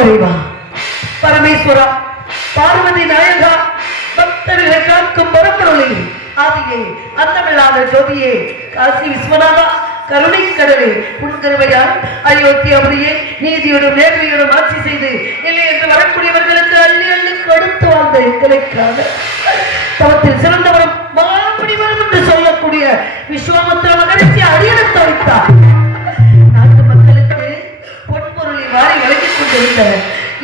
இறைவா, பரமேஸ்வரா, பார்வதி நாயகா, பக்தர்களை காக்கும் பரம்பொருளே, ஆதியே, அந்தமில்லாத ஜோதியே, காசி விஸ்வநாதா, கருணை கடலே, உன்கருவையால் அயோத்தியாபுரியே நீதியோடும் நேர்மையோடும் ஆட்சி செய்து இல்லை என்று வரக்கூடியவர்களுக்கு அள்ளி அள்ளி கொடுத்து வாழ்ந்த எங்களுக்காக தவத்தில் சிறந்தவரும் மாபடிவரும் என்று சொல்லக்கூடிய விஸ்வாமித்திர மகரிஷி அடியெடுத்து வைத்தார். நாட்டு மக்களுக்கு பொன்பொருளை வாரி வழங்கிக் கொண்டிருந்த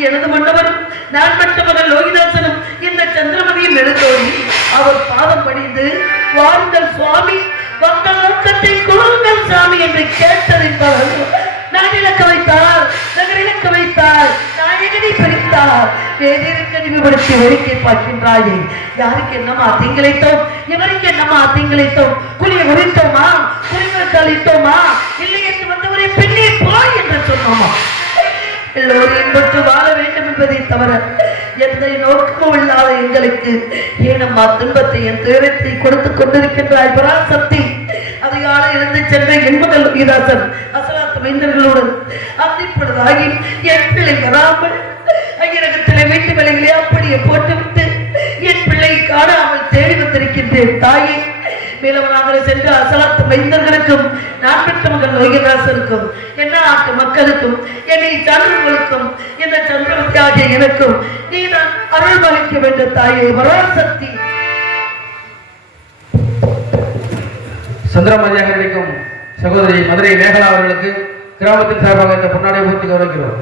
எனது மன்னவரும் நான் மற்ற மகன் லோகிதாசனும் இந்த சந்திரமதியும் எழுந்தோடி அவர் பாதம் பணிந்து வாருங்கள் சுவாமி, வந்த நோக்கத்தை கொடுங்கள் சாமி என்று கேட்டறிந்தார். நான் இழக்க வைத்தார், நகர் இழக்க வைத்தார், நாயகனை பிரித்தார், வேதிற்கு அறிவுபடுத்தி ஒழுக்கை பார்க்கின்றாயே. யாருக்கு என்னமா தீங்கிழைத்தோம், இவருக்கு என்னமா தீங்கிழைத்தோம், குளியை உரித்தோமா, குளிகளுக்கு அளித்தோமா, இல்லை என்று வந்தவரை பின்னே போய் என்று சொன்னோமா? எல்லோரையும் பெற்று வாழ வேண்டும் என்பதை தவிர எந்த நோக்கமும் இல்லாத எங்களுக்கு ஏனம்மா துன்பத்தை என் துயரத்தை கொடுத்துக் கொண்டிருக்கின்றாய் பராசக்தி? அதிகாலை இருந்து சென்ற என் மகள் லோகிதாசன் அசலாத்து மைந்தர்களுடன் அந்திப்பொழுதாகி என் பிள்ளை வராமல் ஐயரகத்திலே வீட்டு வேலைகளை அப்படியே போட்டுவிட்டு என் பிள்ளை காணாமல் தேடி வந்திருக்கின்றேன் தாயே. மேலவனாக சென்ற அசலாத்து மைந்தர்களுக்கும் நான் பெற்ற மகன் லோகிதாசனுக்கும் என்ன நாட்டு மக்களுக்கும் என்னை சார்ந்தவர்களுக்கும் இந்த சந்திரவதி ஆகிய எனக்கும் நீ நான் அருள் பாலிக்க வேண்டும் தாயே பராசக்தி. சந்திரமதியாக இருக்கும் சகோதரி மதுரை மேகலா அவர்களுக்கு கிராமத்தின் சார்பாக இந்த பொன்னாடை ஊற்றி கௌரவிக்கிறோம்.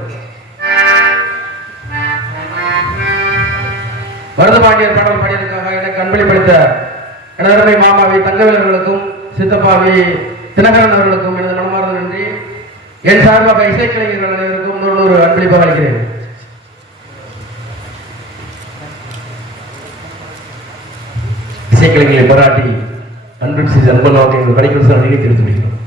வரதபாண்டியர் பாடல் பாடியதற்காக எனக்கு அன்பளிப்படுத்த எனதருமை மாமாவி தங்கவேல் அவர்களுக்கும் சித்தப்பாவி தினகரன் அவர்களுக்கும் எனது மனமார்ந்த நன்றி. என் சார்பாக இசைக்கலைஞர்கள் அனைவருக்கும் 100 அன்பளிப்பாக அளிக்கிறேன். இசைக்கலைஞர்களை பாராட்டி அன்பின் செய்த அன்பனாக எங்கள் கடைகள் நிகழ்த்தி முடிக்கிறோம்.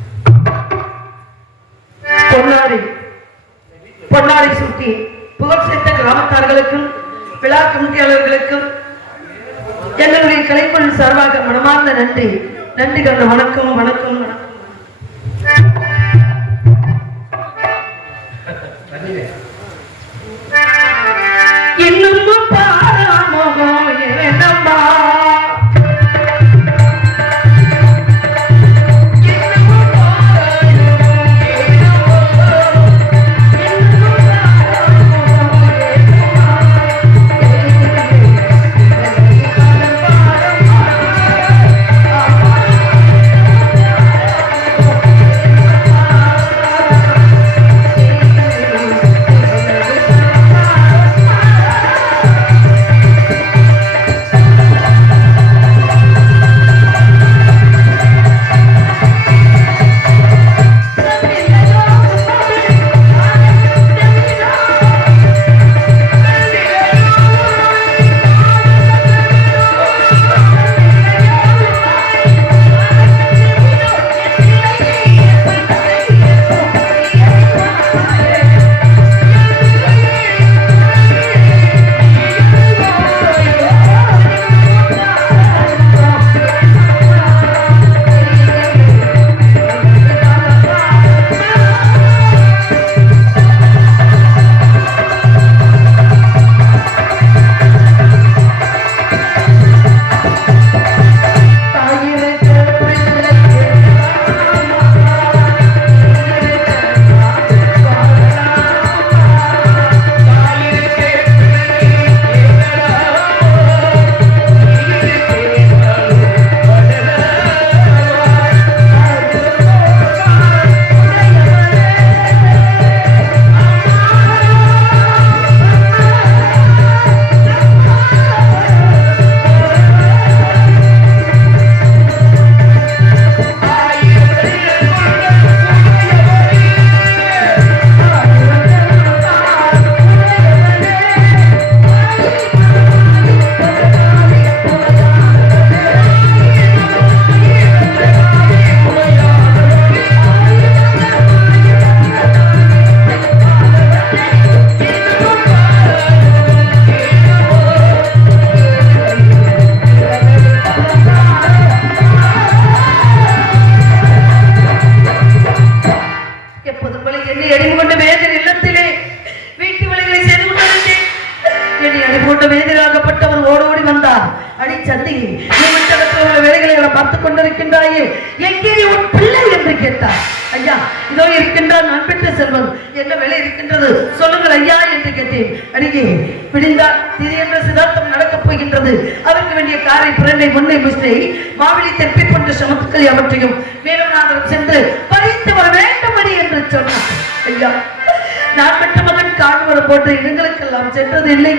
பொன்னாடை சுட்டி புகழ் சேர்த்த கிராமத்தார்களுக்கும் விழா கமிட்டியாளர்களுக்கும் எங்களுடைய கலைக்குழு சார்பாக மனமார்ந்த நன்றி. நன்றி கண்ட வணக்கம் வணக்கம் வணக்கம். இன்னும் பாராமோகம் ஏனம்மா சந்தி நீ விட்டகத்தில் வேலைகளை எல்லாம் பார்த்துக் கொண்டிருக்கின்றாயே எங்கே நீ உன் பிள்ளை என்று கேட்டார். ஐயா இதோ இருக்கின்றார், நான் பெற்ற செல்வம், என்ன வேலை இருக்கின்றது சொல்லுங்கள் ஐயா என்று கேட்டேன். அடியே விடிந்தால் திரு என்ற சிதார்த்தம் நடக்கப் போகின்றது. அதற்கு வேண்டிய காரை புரண்டை முன்னை முஸ்டை மாவிலி தெற்பிக் கொண்ட சமத்துக்கள் அவற்றையும் மேலும் நாங்கள் சென்று பறித்து வர வேண்டும்படி என்று சொன்னார். ஐயா நான் பெற்ற மகன் காண்பது போன்ற இடங்களுக்கெல்லாம் சென்றது இல்லை.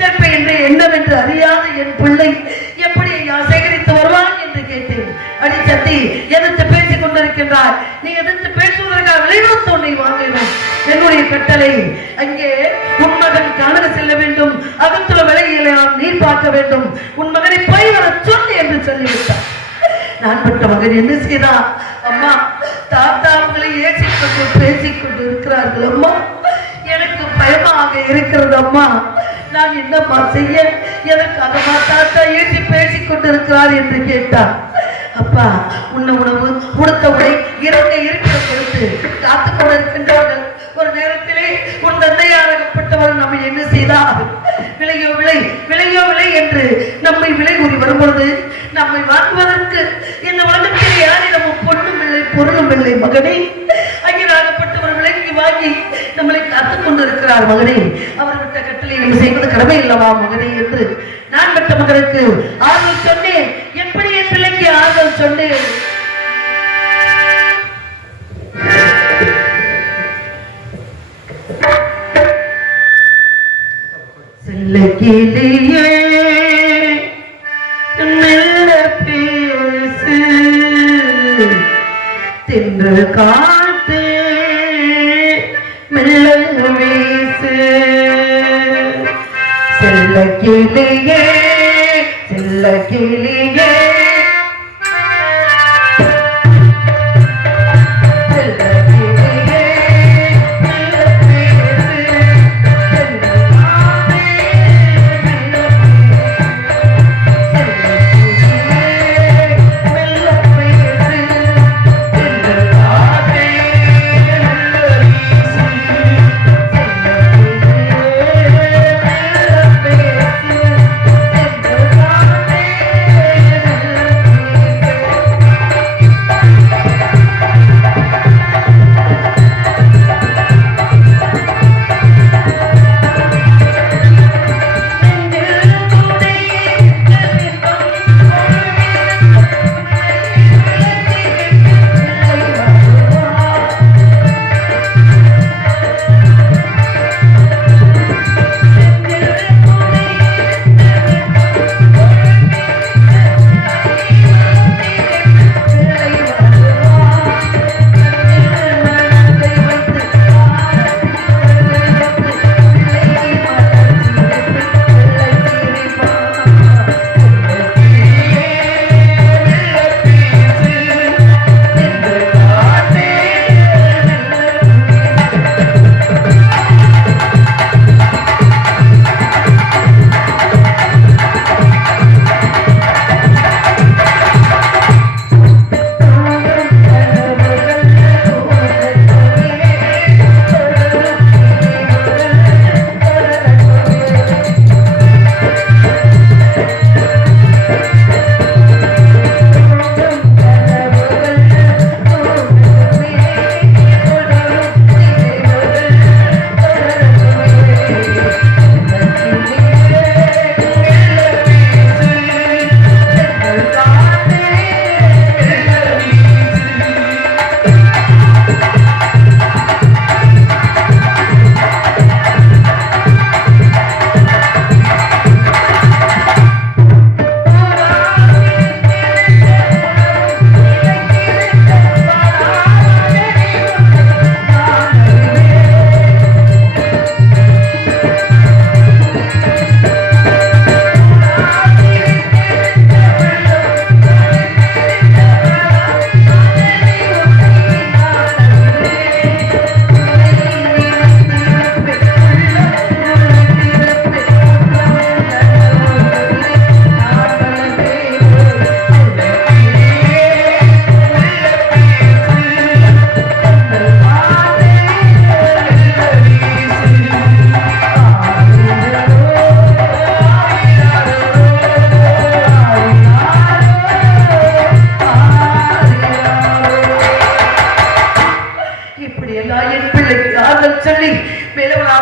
தெற்பை என்று என்னவென்று அறியாத என் பிள்ளை எப்படி ஐயா சேகரித்து வருவான் என்று கேட்டேன். அடி சத்தி எதிர்த்து பேசிக் கொண்டிருக்கின்றார். நீ எதிர்த்து பேசுவதற்காக விளைவாத்து உன்னை வாங்கினோம். என்னுடைய கட்டளை அங்கே உன் மகன் காண செல்ல வேண்டும், அகத்துள்ள விலையில நாம் நீர் பார்க்க வேண்டும், உன் மகனை போய் வர சொல்லு என்று சொல்லிவிட்டார். நான் பெற்ற மகன் என்ன செய்தான்? அம்மா தாத்தா அவங்களை ஏசிக்கொண்டு பேசிக்கொண்டு இருக்கிறார்கள் அம்மா, எனக்கு பயமாக இருக்கிறது அம்மா, நான் என்னம்மா செய்ய, எனக்கு அம்மா தாத்தா ஏசி பேசிக் கொண்டிருக்கிறார் என்று கேட்டார். அப்பா உண்ண உணவு உடுத்த உடை இறங்க இருக்கிற பொறுத்து காத்துக் கொண்டு இருக்கின்றார்கள். ஒரு நேரத்திலே உன் தந்தையாகப்பட்டவர் நம்ம என்ன செய்தார்? விலையோ விலை விலையோ விலை என்று நம்மை விலை கூறி வரும்பொழுது நம்மை வாங்குவதற்கு இந்த உலகத்தில் யாரிடமும் பொண்ணும் இல்லை பொருளும் இல்லை மகனே. ஐயராகப்பட்டவர் விலைக்கு வாங்கி நம்மளை காத்துக் கொண்டு இருக்கிறார் மகனே. அவர் விட்ட கட்டளை நம்ம செய்வது கடமை இல்லவா மகனே என்று நான் பெற்ற மகனுக்கு ஆறுதல் சொன்னேன். எப்படி என் பிள்ளைக்கு ஆறுதல் சொன்னேன்? செல்லக்கிளியே மெல்ல பேசு, தென்றல் காத்தே மெல்ல வீசு. செல்லக்கிளியே செல்லக்கிளியே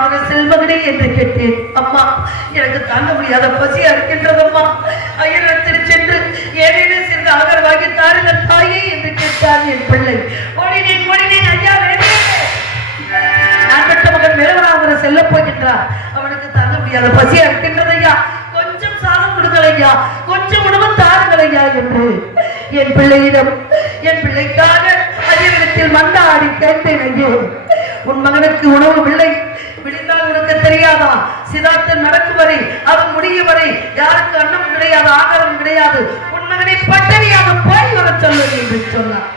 வாங்க செல்வகனே என்று கேட்டேன். அம்மா, எனக்கு தாங்க முடியாத பசியா இருக்கின்றதம்மா. ஐயனத்தில் சென்று ஏதேனும் சிறிது ஆகாரம் வாங்கி தாருங்கள் தாயே என்று கேட்டான் என் பிள்ளை. ஓடினேன் ஐயா, வேணே. நான் பெற்ற மகன் மேலவனாக செல்ல போகின்றார். அவனுக்கு தாங்க முடியாத பசியா இருக்கின்றது ஐயா, கொஞ்சம் சாதம் கொடுங்கள் ஐயா, கொஞ்சம் உணவு தாருங்கள் ஐயா என்று என் பிள்ளையிடம் என் பிள்ளைக்காக ஐயனிடத்தில் மன்னாடி கேட்டேன். ஐயோ, உன் மகனுக்கு உணவு இல்லை, விழித்தால் உனக்கு தெரியாதா? சிதார்த்தன் நடக்கும் வரை, அவன் முடியும் வரை யாருக்கு அன்னம் கிடையாது, ஆகாரம் கிடையாது. உன் மகனை பட்டணியாக போய் வர சொல்லுங்கள் என்று சொன்னார்.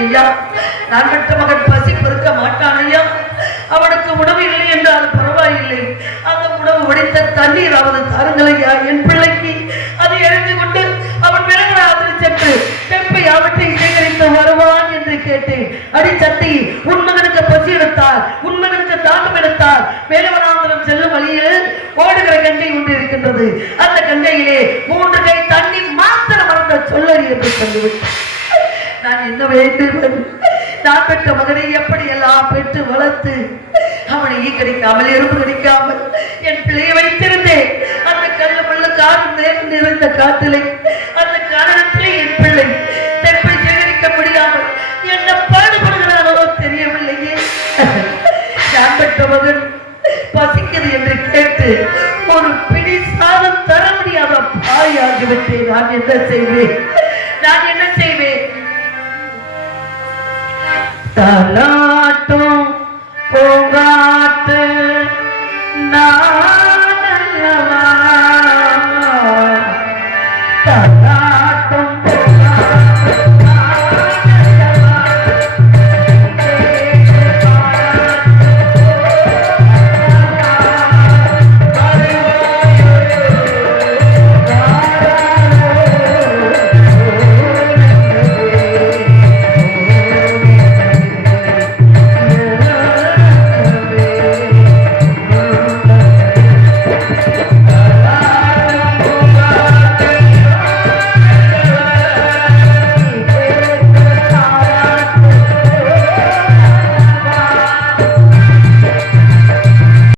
ஐயா, நான் பெற்ற மகன் பசி பொறுக்க மாட்டான் ஐயா. அவனுக்கு உணவு இல்லை என்றால் பரவாயில்லை, அந்த உணவு வடித்த தண்ணீராவது தாருங்கள் ஐயா என் பிள்ளைக்கு. அதை எழுந்து கொண்டு அவன் விலகலாதில் சென்று செப்பை அவற்றை சேகரித்து வருவான் என்று கேட்டேன். அடி சட்டி, உன் மகனுக்கு பசி எடுத்தால், உன் மகனுக்கு தாகம் எடுத்தால் மேலவனாந்திரம் செல்லும் வழியில் ஓடுகிற கங்கை ஒன்று இருக்கின்றது. அந்த கங்கையிலே 3 கை தண்ணி மாத்திரம் மறந்த சொல்லறி என்று சொல்லிவிட்டான். நான் என்ன வேண்டும்? நான் பெற்ற மகனை எப்படி எல்லாம் பெற்று வளர்த்து அவனை கிடைக்காமல் எறும்பு கிடைக்காமல் என் பிள்ளையை வைத்திருந்தேன். அந்த கல்லு முள்ளு காடும் நிறைந்த காட்டிலே, அந்த காரணத்திலே என் பிள்ளை தெப்பை சேகரிக்க முடியாமல் என்ன பாடுபடுகிறானோ தெரியவில்லையே. நான் பெற்ற மகன் பசிக்குது என்று கேட்டு ஒரு பிடி சாதம் தர முடியாத பாயாகிவிட்டேன். நான் என்ன செய்வேன்? தாலாட்டும்